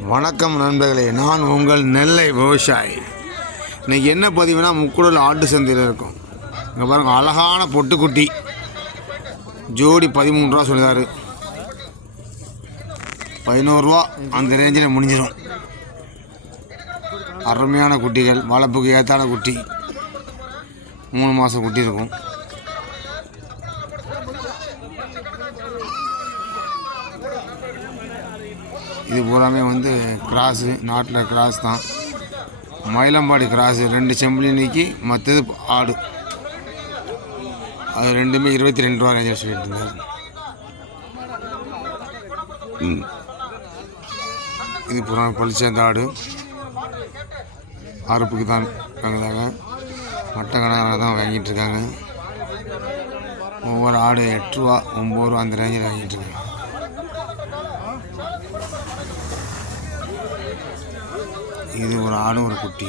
வணக்கம் நண்பர்களே நான் உங்கள் நெல்லை விவசாயி. இன்றைக்கி என்ன பதிவுனா முக்குடல் ஆட்டு சந்தையில் இருக்கும். இங்கே பாருங்கள் அழகான பொட்டுக்குட்டி. ஜோடி பதிமூணு ரூபா சொல்லிதாரு. பதினோருவா அந்த ரேஞ்சில் முடிஞ்சிடும் அருமையான குட்டிகள் வளர்ப்புக்கு ஏற்றான குட்டி. மூணு மாதம் குட்டி இருக்கும். இது பூராமே வந்து கிராஸு நாட்டில் கிராஸ் தான். மயிலம்பாடி கிராஸு ரெண்டு செம்பிளி நீக்கி மற்றது ஆடு. அது ரெண்டுமே இருபத்தி ரெண்டு ரூபா ரேஞ்சில் சொல்லிட்டு இருந்தார். இது பூரா பழிச்சேர்ந்த ஆடு. அறுப்புக்கு தான் வாங்குறாங்க. மட்டை கணக்காக தான் வாங்கிட்டு இருக்காங்க. ஒவ்வொரு ஆடு எட்டு ரூபா ஒம்பது ரூபா அந்த ரேஞ்சில் வாங்கிட்டு இருக்காங்க. இது ஒரு ஆணும் ஒரு குட்டி.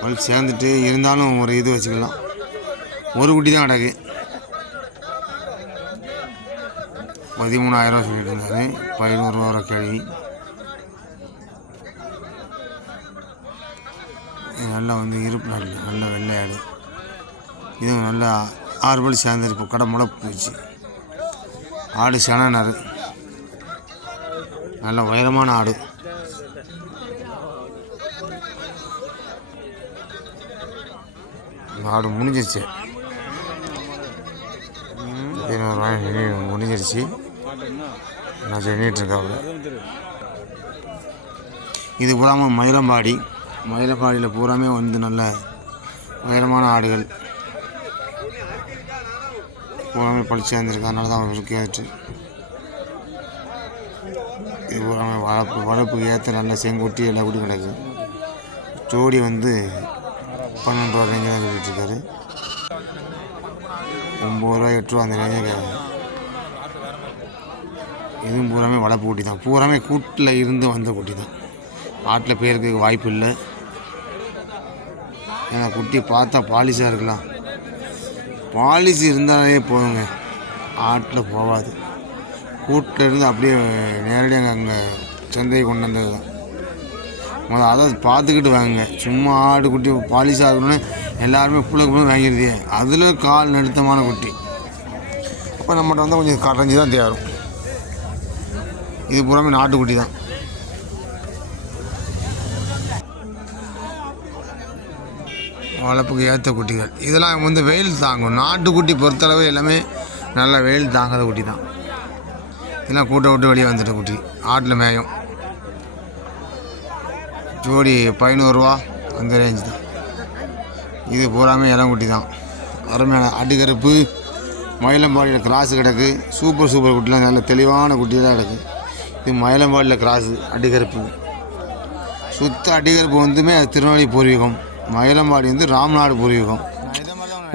பல் சேர்ந்துட்டு இருந்தாலும் ஒரு இது வச்சுக்கலாம். ஒரு குட்டி தான் கிடக்கு. பதிமூணாயிரம் சொல்லிட்டு இருந்தாரு பதினோருவா வர கேள்வி. இது நல்லா வந்து இருப்பு நல்ல நல்ல வெள்ளை ஆடு. இதுவும் நல்லா ஆறு பல் சேர்ந்துருக்கு. கடை முளப்பு போச்சு. ஆடு செனானாரு. நல்ல உயரமான ஆடு. இந்த ஆடு முடிஞ்சிருச்சு. முடிஞ்சிருச்சு. நான் எண்ணிட்டுருக்காப்புல இது பூராம மயிலம்பாடி. மயிலம்பாடியில் பூராமே வந்து நல்ல உயரமான ஆடுகள். பூராமே பழிச்சு வந்திருக்கு அதனால தான் அவருக்கு கேட்டு பூராமே வளர்ப்பு வளர்ப்புக்கு ஏற்ற நல்ல செங்குட்டி எல்லா குட்டி கிடக்கு. ஜோடி வந்து பன்னெண்டு ரூபா ரேஞ்சு தான் சொல்லிட்டுருக்காரு ஒம்பது ரூபா எட்டு ரூபா அந்த ரேஞ்சே இதுவும் பூராமே வளர்ப்பு குட்டி தான். பூராமே கூட்டில் இருந்து வந்த குட்டி தான். ஆட்டில் பேருக்கு வாய்ப்பு இல்லை. ஏன்னா குட்டி பார்த்தா பாலிசாக இருக்கலாம். பாலிசி இருந்தாலே போதுங்க. ஆட்டில் போகாது. கூட்டிலேருந்து அப்படியே நேரடியாக அங்கே சந்தையை கொண்டு வந்தது தான். முதல்ல அதை பார்த்துக்கிட்டு வாங்க. சும்மா ஆடு குட்டி பாலிஷாக இருக்கணும்னு எல்லாருமே புள்ளைக்கு போய் வாங்கிடுது. அதில் கால் நடுத்தமான குட்டி. அப்போ நம்மகிட்ட வந்து கொஞ்சம் கரைஞ்சி தான் தேரும். இது பூராமே நாட்டுக்குட்டி தான். வளர்ப்புக்கு ஏற்ற குட்டிகள். இதெல்லாம் வந்து வெயில் தாங்கும். நாட்டுக்குட்டி பொறுத்தளவு எல்லாமே நல்லா வெயில் தாங்காத குட்டி தான். இதெல்லாம் கூட்டை விட்டு வெளியே வந்துட்ட குட்டி. ஆட்டில் மேயும். ஜோடி பதினோருவா அந்த ரேஞ்சு தான். இது பூராமே இளங்குட்டி தான். அருமையான அடிகருப்பு மயிலம்பாடியில் கிராஸு கிடக்கு. சூப்பர் சூப்பர் குட்டிலாம் நல்ல தெளிவான குட்டி தான் கிடக்கு இது மயிலம்பாடியில் கிராஸு அடிகருப்பு. சுத்த அடிகருப்பு வந்துமே அது திருநெல்வேலி பூர்வீகம். மயிலம்பாடி வந்து ராம்நாடு பூர்வீகம்.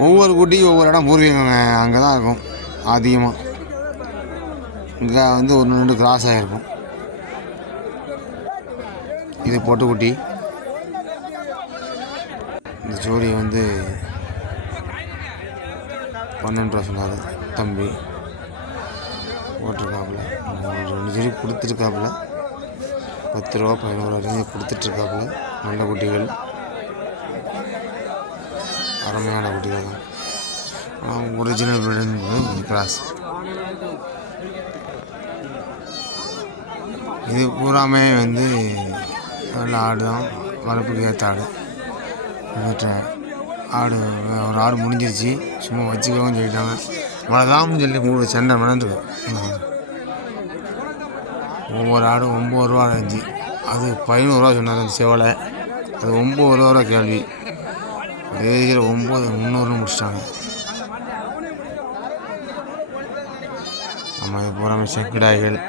ஒவ்வொரு குட்டியும் ஒவ்வொரு இடம் பூர்வீகங்க. அங்கே தான் இருக்கும். அதிகமாக இங்கே வந்து ஒன்று ரெண்டு கிராஸ் ஆகிருக்கும் இது பொட்டுக்குட்டி. இந்த ஜோடி வந்து பன்னெண்டு ரூபா சொன்னார் தம்பி. போட்டிருக்காப்புல. ரெண்டு ஜோடி கொடுத்துருக்காப்புல. பத்து ரூபா பதினோரு ரூபாய் கொடுத்துட்ருக்காப்புல. நல்ல குட்டிகள். அருமையான குட்டிகள் தான். ஆனால் ஒரிஜினல் கிராஸ் இது பூராமே வந்து நல்ல ஆடு தான். வளர்ப்புக்கு ஏற்ற ஆடு. விட்டுறேன் ஆடு ஒரு ஆடு முடிஞ்சிருச்சு. சும்மா வச்சுக்கவும் சொல்லிட்டாங்க. அவ்வளோதான்னு சொல்லி மூணு சண்டை மணந்துருக்கு ஒவ்வொரு ஆடும் ஒம்பது ரூபா இருந்துச்சு அது பதினோருவா சொன்னார் அந்த செவலை. அது ஒம்பது ரூபா கேள்வி. ரேஜில் ஒம்பது முந்நூறுன்னு முடிச்சிட்டாங்க. நம்ம இது பூராமே செக்கிடாய்கள்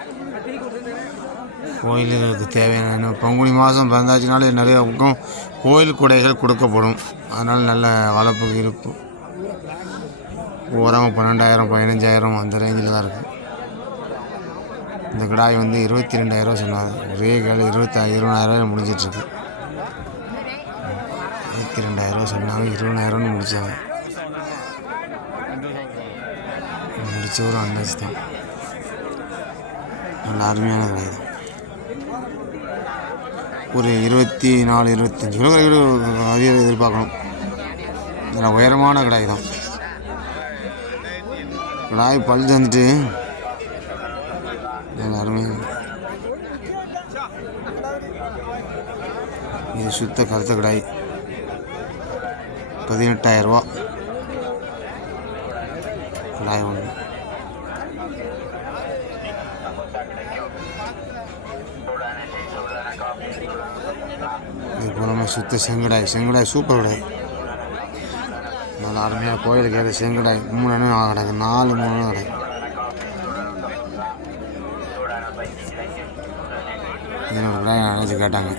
கோயில்களுக்கு தேவையான பங்குனி மாதம் பிறந்தாச்சுனாலே நிறைய பக்கம் கோயில் குடைகள் கொடுக்கப்படும். அதனால் நல்ல வளர்ப்பு இருப்பு ஓரம் பன்னெண்டாயிரம் பதினஞ்சாயிரம் அந்த ரேஞ்சில் தான் இருக்குது இந்த கிடாய் வந்து இருபத்தி ரெண்டாயிரரூவா சொன்னாங்க. ஒரே கடை இருபத்தா இருபதாயிரரூவா முடிஞ்சிட்ருக்கு. இருபத்தி ரெண்டாயிரரூவா சொன்னாங்க. இருபதாயிரம்னு முடித்தாங்க முடிச்ச ஒரு அண்ணாச்சு தான். நல்ல அருமையான கடை தான். ஒரு இருபத்தி நாலு இருபத்தஞ்சி கிலோ கிலோ அதிக எதிர்பார்க்கணும். நல்ல உயரமான கடாய் தான். கடாய் பல் தந்துட்டு நல்ல இது சுத்த கருத்த கடாய். பதினெட்டாயிரரூவா கடாய் ஒன்று இது பூராமே சுத்த செங்கடாய். செங்கடாய் சூப்பர் கடாய் நல்லா அருமையாக கோயிலுக்கு ஏற செங்கடாய். மூணு எண்ணம் கிடக்கு நாலு மூணு கிடக்கு என்னோட அழைச்சி கேட்டாங்க.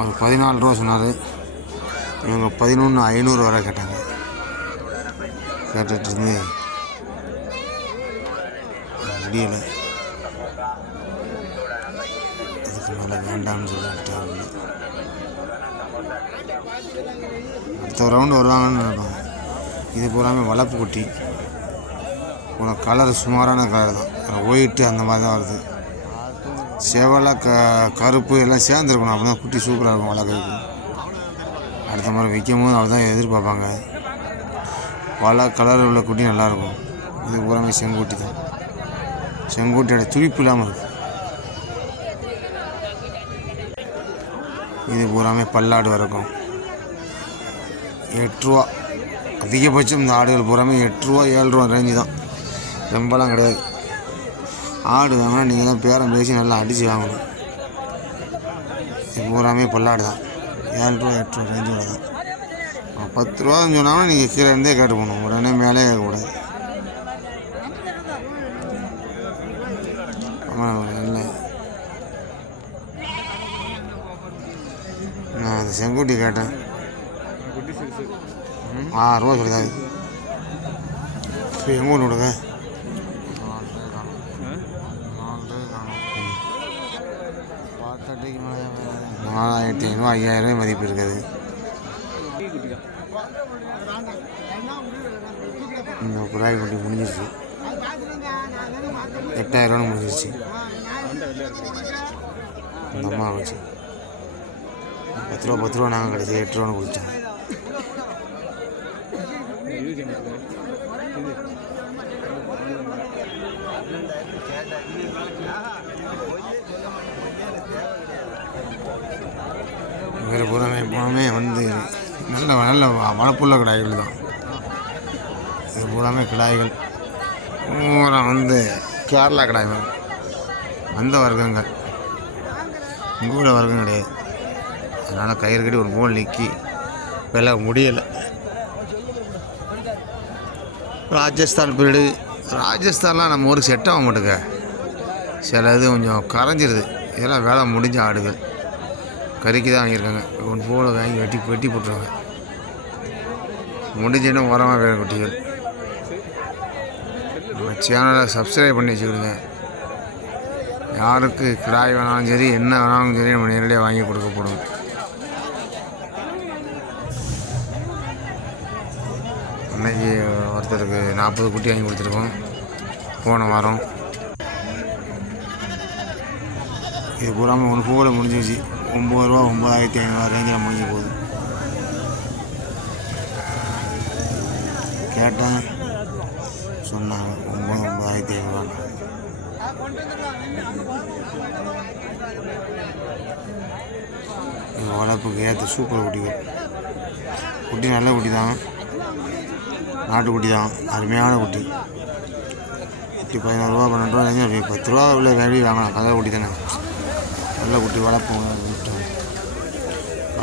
ஒரு பதினாலு ரூபா சொன்னார். இவங்க பதினொன்று ஐநூறு வரை கேட்டாங்க. கேட்டுட்டு இருந்து முடியலை. இதுக்கு வேண்டாம்னு சொல்லிட்டாங்க அடுத்த ரவுண்டு வருவாங்கன்னு நினைப்பாங்க இது பூராமே வளர்ப்பு குட்டி. உனக்கு கலர் சுமாரான கலர் தான். ஒயிட்டு அந்த மாதிரி தான் வருது. செவலை க கருப்பு எல்லாம் சேர்ந்துருக்கணும். அப்போ தான் குட்டி சூப்பராக இருக்கும் வளர்க்குறதுக்கு. அடுத்த மாதிரி விற்கும் போது அவர் தான் எதிர்பார்ப்பாங்க. பல கலர் உள்ள குட்டி நல்லாயிருக்கும் இது பூராமே செங்குட்டி தான். செங்குட்டியோட துடிப்பு இல்லாமல் இருக்கும் இது பூராமே பல்லாடு வரைக்கும். எட்டு அதிகபட்சம் இந்த ஆடுகள் பூராமே எட்டு ஏழு ரூபா ரேஞ்சு தான். ரொம்பலாம் கிடையாது. ஆடு வாங்கினா நீங்கள் தான் பேரம் பேசி நல்லா அடித்து வாங்கணும். இது பூராமே பல்லாடு தான். ஏழு ரூபா எட்டு ரூபா ரேஞ்சோட தான். பத்து ரூபான்னு சொன்னாங்கன்னா நீங்கள் கீழே இருந்தே கேட்டு போகணும் உடனே மேலே கேட்கக்கூடாது ஆமாம் நல்ல நான் அந்த செங்குட்டி கேட்டேன். ஆறு ரூபா சொல்லுதாது இப்போ எங்கே ஒன்று விடுங்க? நாலாயிரத்தி ஐநூறு ஐயாயிரம் மதிப்பு இருக்குது. இந்த குழாய் குட்டி முடிஞ்சிருச்சு. எட்டாயிரம்னு முடிஞ்சிருச்சு. அந்த அம்மா வச்சு. பத்து ரூபா பத்து ரூபா நாங்கள் கிடைச்சி எட்டு ரூபான்னு கொடுத்தோம் வேறு பூராமே பூராமே வந்து நல்ல நல்ல வ- கடாய்கள் கிடாய்கள் தான். இது பூராமே கிடாய்கள். பூரா வந்து கேரளா கடாய்கள் வந்த அந்த வர்க்கங்கள். உங்கள் கூட வர்க்கம் கிடையாது. அதனால் கயிறு கட்டி ஒரு போல் நிற்கி விலை முடியலை. ராஜஸ்தான் பீரியடு ராஜஸ்தான்லாம் நம்ம ஊருக்கு செட் ஆக மாட்டேங்க. சில இது கொஞ்சம் கரைஞ்சிருது. இதெல்லாம் வேலை முடிஞ்ச ஆடுகள். கறிக்கு தான் வாங்கியிருக்காங்க. ஒன்று போல வாங்கி வெட்டி வெட்டி போட்டுருவாங்க. முடிஞ்சின்னா உரமாக வேலை குட்டிகள். நம்ம சேனலை சப்ஸ்கிரைப் பண்ணி வச்சுக்கிடுங்க. யாருக்கு கிடாய் வேணாலும் சரி என்ன வேணாலும் சரி நம்ம நேரடியாக வாங்கி கொடுக்கப்படும் அன்னைக்கு ஒருத்தருக்கு நாற்பது குட்டி வாங்கி கொடுத்துருக்கோம். போன வாரம். இது பூராமல் ஒன்று பூவில் முடிஞ்சிருச்சு. ஒம்பது ரூபா ஒம்பதாயிரத்தி ஐநூறுவா ரேஞ்சில் முடிஞ்சு போகுது. கேட்டேன். சொன்னாங்க ஒம்பது ஒம்பதாயிரத்தி ஐநூறுவா இது வளர்ப்புக்கு ஏற்ற சூப்பர் குட்டிகள். குட்டி நல்ல குட்டி தான் நாட்டுக்குட்டி தான் அருமையான குட்டி. குட்டி பதினோருவா பன்னெண்டு ரூபா அப்படி பத்து ரூபா உள்ள வேலையை வாங்கலாம். கதை குட்டி தானே. நல்ல குட்டி வளர்ப்போம்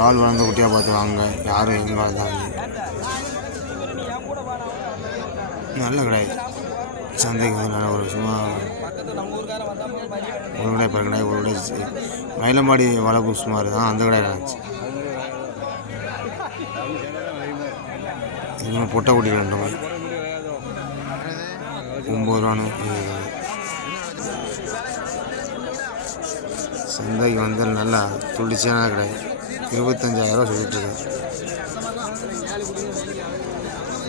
ஆள் வளர்ந்த குட்டியாக பார்த்து வாங்க. யாரும் எங்கே வளர்ந்தாங்க நல்ல கிடையாது சந்தைக்கு வந்து நல்ல ஒரு சும்மா ஒரு கடை பல கடை ஒரு கடை மயிலம்பாடி வளர்ப்பு சுமார் தான் அந்த கடை இருந்துச்சு. இது பொட்டை குட்டி ரெண்டு மாதிரி ஒம்பது ரூபான்னு சந்தைக்கு வந்து நல்லா துடிச்சான கிடையாது இருபத்தஞ்சாயிரம் சொல்லிட்டு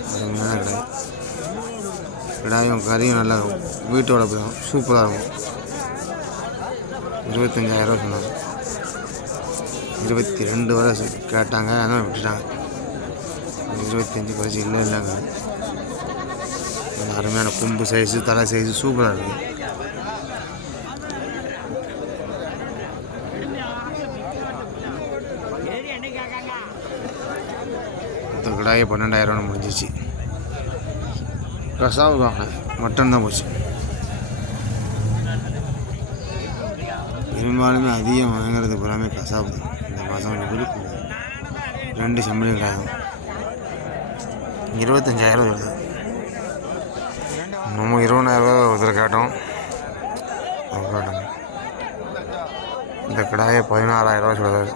அது அருமையான கிடையாது கிடாயும் கறியும் நல்லா இருக்கும். வீட்டு சூப்பராக இருக்கும். இருபத்தஞ்சாயிரம் சொன்னாங்க. இருபத்தி ரெண்டு வரை கேட்டாங்க. அதான் விட்டுட்டாங்க. இருபத்தஞ்சி குறைச்சி இல்லை இல்லைங்க நல்ல அருமையான கொம்பு சைஸு தலை சைஸு சூப்பராக இருக்குது இந்த பன்னெண்டாயிரம் முடிஞ்சிச்சு கசாவு வாங்கினேன் மட்டன் தான் போச்சு பெரும்பாலுமே அதிகம் வாங்குறது பூராமே கசாப்பு தான் இந்த மாதம் ரெண்டு சம்பளம் கிடையாது இருபத்தஞ்சாயிரம் வருது. நம்ம இருபதாயிரரூவா ஒருத்தர் கேட்டோம். கேட்டோம் இந்த கடாயை பதினாறாயிரரூவா சொல்கிறாரு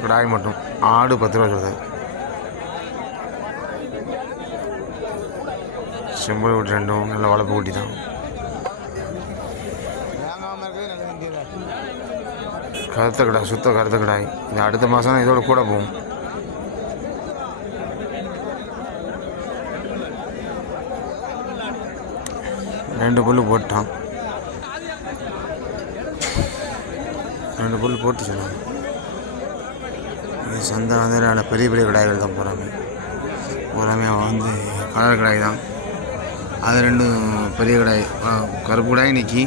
கடாய் மட்டும் ஆடு பத்து ரூபா சொல்கிறாரு செம்பல் குட்டி ரெண்டும் நல்ல வளர்ப்பு குட்டி தான். கருத்த கடாய் சுத்த கருத்த கடாய். இது அடுத்த மாதம் இதோட கூட போகும். ரெண்டு புல் போட்டான். ரெண்டு புல் போட்டு சொன்னாங்க சந்தை வந்து நல்ல பெரிய பெரிய கடாய்கள் தான் போகிறாங்க பூராமே வந்து கலர் கடாய் தான். அது ரெண்டும் பெரிய கடாய் கருப்பு கடாய் நிற்கி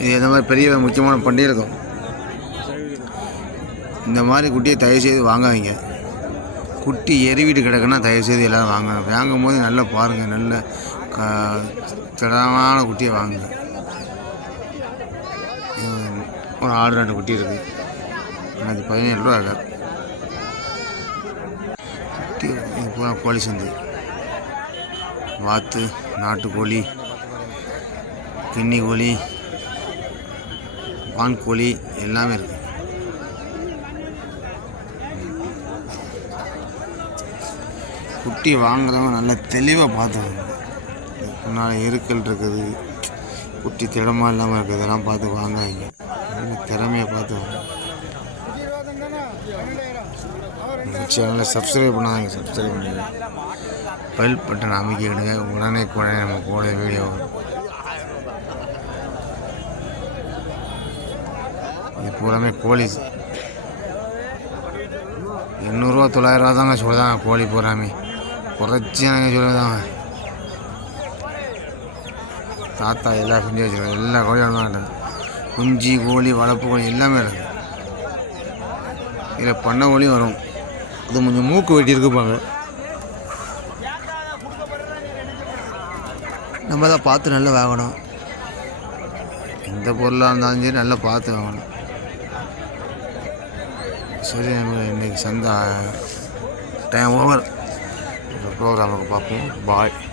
இது இந்த மாதிரி பெரிய முக்கியமான பண்டிகை இருக்கும். இந்த மாதிரி குட்டியை தயவு செய்து வாங்காதீங்க. குட்டி எறிவிட்டு கிடக்குன்னா தயவு செய்து எல்லோரும் வாங்க. வாங்கும் போது நல்லா பாருங்கள் நல்ல க திடமான குட்டியை வாங்குங்க. ஒரு ஆடு ரெண்டு குட்டி இருக்குது அது பதினேழு ரூபா ஆகாது குட்டி இது பூரா கோழி சந்தை. வாத்து நாட்டுக்கோழி கிண்ணி கோழி பான் கோழி எல்லாமே இருக்குது குட்டி வாங்குறவங்க நல்லா தெளிவாக பார்த்துக்கோங்க. முன்னால் எருக்கள் இருக்குது. குட்டி திடமாக இல்லாமல் இருக்குது. இதெல்லாம் பார்த்து வாங்காங்க திறமையை பார்த்து வாங்க சேனலை சப்ஸ்கிரைப் பண்ணாதீங்க. சப்ஸ்கிரைப் பண்ணுங்க பெல் பட்டன் அமைக்கிடுங்க உடனே உடனே நம்ம போட வீடியோ இது பூராமே கோழி. எண்ணூறுரூவா தொள்ளாயிரரூவா தாங்க சொல்லுதாங்க கோழி பூராமே. குறைச்சி எனக்கு தாத்தா எல்லாம் செஞ்சு வச்சுருக்காங்க எல்லா கோழியும் வாங்கிட்டாங்க குஞ்சு கோழி வளர்ப்பு கோழி எல்லாமே இருக்குது இதில் பண்ண கோழியும் வரும். அது கொஞ்சம் மூக்கு வெட்டி இருக்குப்பாங்க நம்ம தான் பார்த்து நல்லா வாங்கணும். எந்த பொருளாக இருந்தாலும் சரி நல்லா பார்த்து வாங்கணும். சரி நம்ம இன்றைக்கி சந்தா time over Well done, little puppy. Bye.